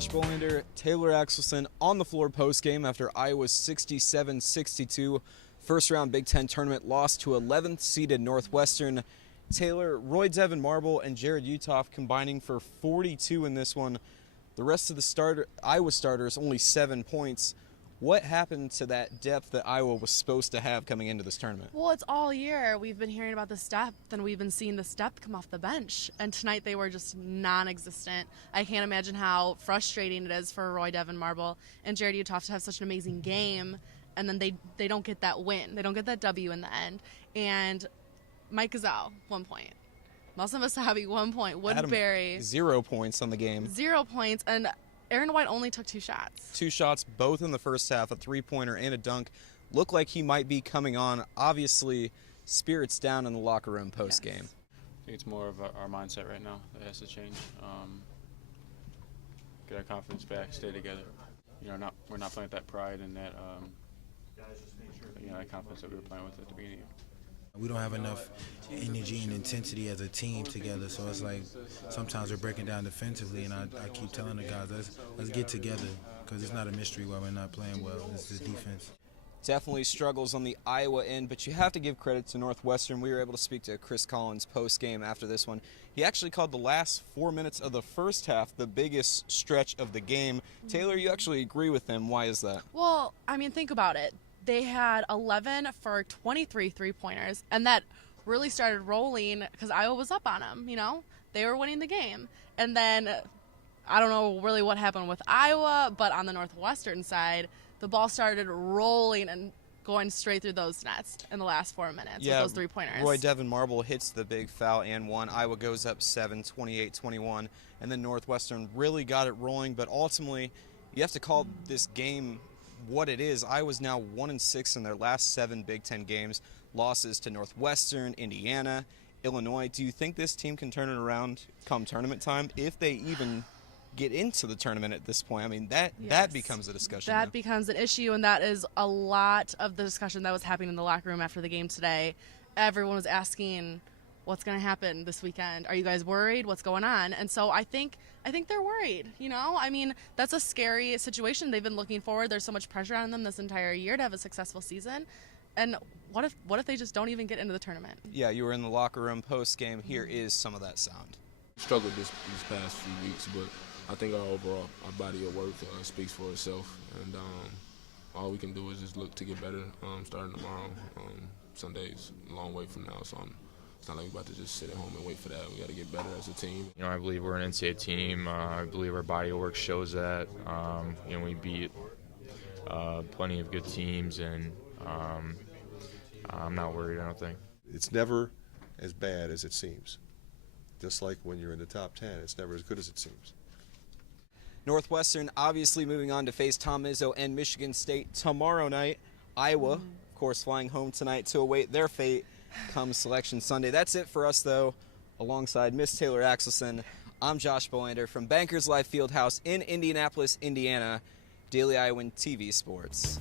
Josh Bolander, Taylor Axelson on the floor post-game after Iowa's 67-62 first-round Big Ten tournament loss to 11th-seeded Northwestern. Taylor, Roy Devin Marble, and Jared Utoff combining for 42 in this one. The rest of the Iowa starters only 7 points. What happened to that depth that Iowa was supposed to have coming into this tournament? Well, it's all year. We've been hearing about this depth, and we've been seeing this depth come off the bench. And tonight they were just non-existent. I can't imagine how frustrating it is for Roy Devin Marble and Jared Utoff to have such an amazing game, and then they don't get that win. They don't get that W in the end. And Mike Gazelle, 1 point. Nelson Wasabi, 1 point. Woodbury, 0 points on the game. 0 points. And Aaron White only took 2 shots. 2 shots, both in the first half, a three-pointer and a dunk. Looked like he might be coming on. Obviously, spirits down in the locker room post-game. Yes. I think it's more of our mindset right now that has to change. Get our confidence back, stay together. We're not playing with that pride and that that confidence that we were playing with at the beginning. We don't have enough energy and intensity as a team together, so it's like sometimes we're breaking down defensively, and I keep telling the guys, let's get together, because it's not a mystery why we're not playing well. It's just defense. Definitely struggles on the Iowa end, but you have to give credit to Northwestern. We were able to speak to Chris Collins post-game after this one. He actually called the last 4 minutes of the first half the biggest stretch of the game. Taylor, you actually agree with him. Why is that? Well, I mean, think about it. They had 11 for 23 three-pointers, and that really started rolling because Iowa was up on them, They were winning the game. And then I don't know really what happened with Iowa, but on the Northwestern side, the ball started rolling and going straight through those nets in the last 4 minutes with those three-pointers. Roy Devin Marble hits the big foul and one. Iowa goes up 7, 28-21, and then Northwestern really got it rolling, but ultimately you have to call this game what it is. Iowa's now 1-6 in their last 7 Big Ten games. Losses to Northwestern, Indiana, Illinois. Do you think this team can turn it around come tournament time, if they even get into the tournament at this point? I mean, that becomes a discussion. That becomes an issue, and that is a lot of the discussion that was happening in the locker room after the game today. Everyone was asking, what's going to happen this weekend? Are you guys worried? What's going on? And so I think they're worried, I mean, that's a scary situation. They've been looking forward. There's so much pressure on them this entire year to have a successful season. And what if they just don't even get into the tournament? Yeah, you were in the locker room post-game. Here is some of that sound. Struggled these past few weeks, but I think our body of work speaks for itself. And all we can do is just look to get better starting tomorrow. Sunday's a long way from now, so it's not like we're about to just sit at home and wait for that. We got to get better as a team. I believe we're an NCAA team. I believe our body of work shows that. We beat plenty of good teams, and I'm not worried, I don't think. It's never as bad as it seems. Just like when you're in the top 10, it's never as good as it seems. Northwestern obviously moving on to face Tom Izzo and Michigan State tomorrow night. Iowa, of course, flying home tonight to await their fate come Selection Sunday. That's it for us, though. Alongside Miss Taylor Axelson, I'm Josh Bolander from Bankers Life Fieldhouse in Indianapolis, Indiana. Daily Iowan TV Sports.